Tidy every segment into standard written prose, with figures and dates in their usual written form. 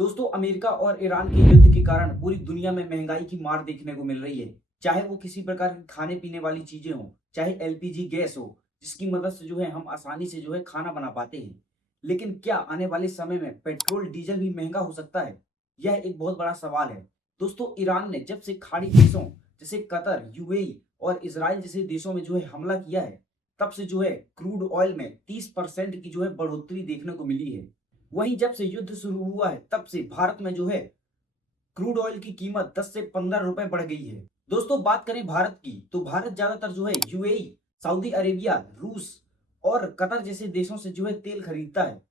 दोस्तों, अमेरिका और ईरान के युद्ध के कारण पूरी दुनिया में महंगाई की मार देखने को मिल रही है। चाहे वो किसी प्रकार की खाने पीने वाली चीजें हों, चाहे एलपीजी गैस हो, जिसकी मदद से जो है हम आसानी से जो है खाना बना पाते हैं। लेकिन क्या आने वाले समय में पेट्रोल डीजल भी महंगा हो सकता है? यह एक बहुत बड़ा सवाल है। दोस्तों, ईरान ने जब से खाड़ी देशों जैसे कतर, यूएई और इसराइल जैसे देशों में जो है हमला किया है, तब से जो है क्रूड ऑयल में 30% की जो है बढ़ोतरी देखने को मिली है। वहीं जब से युद्ध शुरू हुआ है, तब से भारत में जो है क्रूड ऑयल की कीमत 10 से 15 रुपए बढ़ गई है। दोस्तों, बात करें भारत की, तो भारत ज्यादातर जो है यूएई, सऊदी अरेबिया, रूस और कतर जैसे देशों से जो है तेल खरीदता है।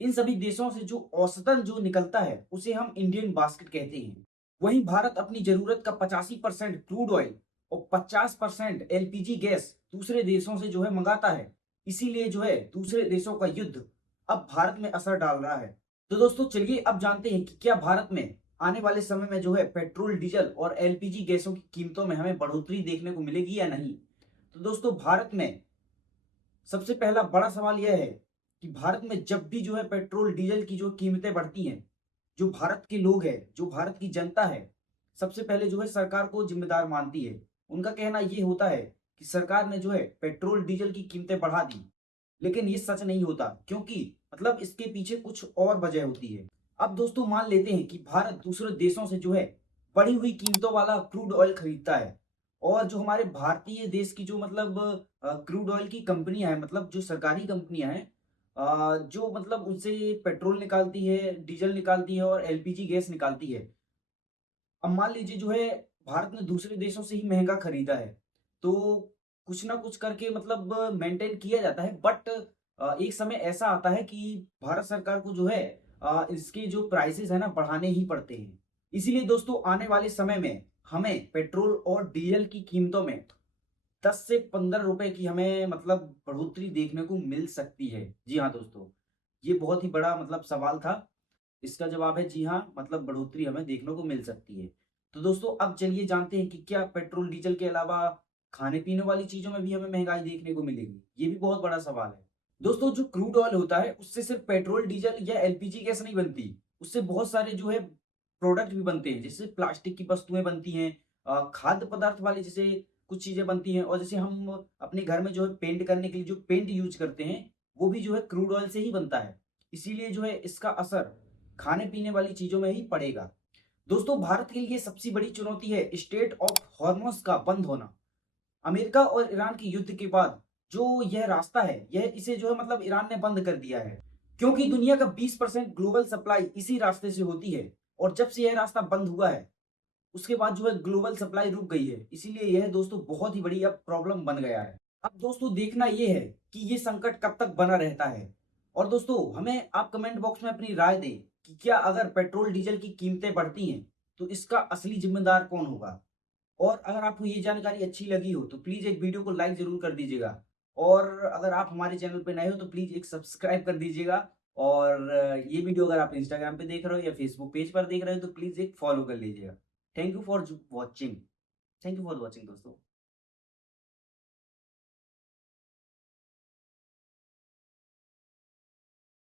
इन सभी देशों से जो औसतन जो निकलता है, उसे हम इंडियन बास्केट कहते हैं। वहीं भारत अपनी जरूरत का 85% क्रूड ऑयल और 50% एलपीजी गैस दूसरे देशों से जो है मंगाता है। इसीलिए जो है दूसरे देशों का युद्ध अब भारत में असर डाल रहा है। तो दोस्तों, चलिए अब जानते हैं कि क्या भारत में आने वाले समय में जो है पेट्रोल, डीजल और एलपीजी गैसों की कीमतों में हमें बढ़ोतरी देखने को मिलेगी या नहीं। तो दोस्तों, भारत में सबसे पहला बड़ा सवाल यह है कि भारत में जब भी जो है पेट्रोल डीजल की जो कीमतें बढ़ती हैं, जो भारत के लोग हैं, जो भारत की जनता है, सबसे पहले जो है सरकार को जिम्मेदार मानती है। उनका कहना ये होता है कि सरकार ने जो है पेट्रोल डीजल की कीमतें बढ़ा दी। लेकिन ये सच नहीं होता, क्योंकि मतलब इसके पीछे कुछ और वजह होती है। अब दोस्तों, मान लेते हैं कि भारत दूसरे देशों से जो है बढ़ी हुई कीमतों वाला क्रूड ऑयल खरीदता है, और जो हमारे भारतीय देश की जो मतलब क्रूड ऑयल की कंपनियां हैं, मतलब जो सरकारी कंपनियां हैं, जो मतलब उनसे पेट्रोल निकालती है, डीजल निकालती है और एलपीजी गैस निकालती है। अब मान लीजिए जो है भारत ने दूसरे देशों से ही महंगा खरीदा है, तो कुछ ना कुछ करके मतलब मेंटेन किया जाता है। बट एक समय ऐसा आता है कि भारत सरकार को जो है इसके जो प्राइसेस है ना, बढ़ाने ही पड़ते हैं। इसीलिए दोस्तों, आने वाले समय में हमें पेट्रोल और डीजल की कीमतों में 10 से 15 रुपए की हमें मतलब बढ़ोतरी देखने को मिल सकती है। जी हाँ दोस्तों, ये बहुत ही बड़ा मतलब सवाल था। इसका जवाब है जी हाँ, मतलब बढ़ोतरी हमें देखने को मिल सकती है। तो दोस्तों, अब चलिए जानते हैं कि क्या पेट्रोल डीजल के अलावा खाने-पीने वाली चीज़ों में भी हमें महँगाई देखने को मिलेगी? ये भी बहुत बड़ा सवाल है। दोस्तों, जो क्रूड ऑयल होता है, उससे सिर्फ़ पेट्रोल, डीजल या एलपीजी गैस नहीं बनती। उससे बहुत सारे जो है प्रोडक्ट भी बनते हैं, जैसे प्लास्टिक की वस्तुएँ बनती हैं, खाद्य पदार्थ वाली जैसे कुछ चीज़ें बनती हैं, और जैसे हम अपने घर में जो है पेंट करने के लिए जो पेंट यूज़ करते हैं, वो भी जो है क्रूड ऑयल से ही बनता है। इसीलिए जो है इसका असर खाने-पीने वाली चीज़ों में ही पड़ेगा। दोस्तों, भारत के लिए सबसे बड़ी चुनौती है स्ट्रेट ऑफ हॉर्मुज़ का बंद होना। अमेरिका और ईरान के युद्ध के बाद जो यह रास्ता है, यह इसे जो है मतलब ईरान ने बंद कर दिया है। क्योंकि दुनिया का 20% ग्लोबल सप्लाई इसी रास्ते से होती है, और जब से यह रास्ता बंद हुआ है, उसके बाद जो है ग्लोबल सप्लाई रुक गई है। इसीलिए यह दोस्तों बहुत ही बड़ी अब प्रॉब्लम बन गया है। अब दोस्तों, देखना ये है कि ये संकट कब तक बना रहता है। और दोस्तों, हमें आप कमेंट बॉक्स में अपनी राय दें कि क्या अगर पेट्रोल डीजल की कीमतें बढ़ती हैं, तो इसका असली जिम्मेदार कौन होगा? और अगर आपको ये जानकारी अच्छी लगी हो, तो प्लीज़ एक वीडियो को लाइक ज़रूर कर दीजिएगा। और अगर आप हमारे चैनल पे नए हो, तो प्लीज़ एक सब्सक्राइब कर दीजिएगा। और ये वीडियो अगर आप इंस्टाग्राम पे देख रहे हो या फेसबुक पेज पर देख रहे हो, तो प्लीज़ एक फॉलो कर लीजिएगा। Thank you for watching. Thank you for watching दोस्तों।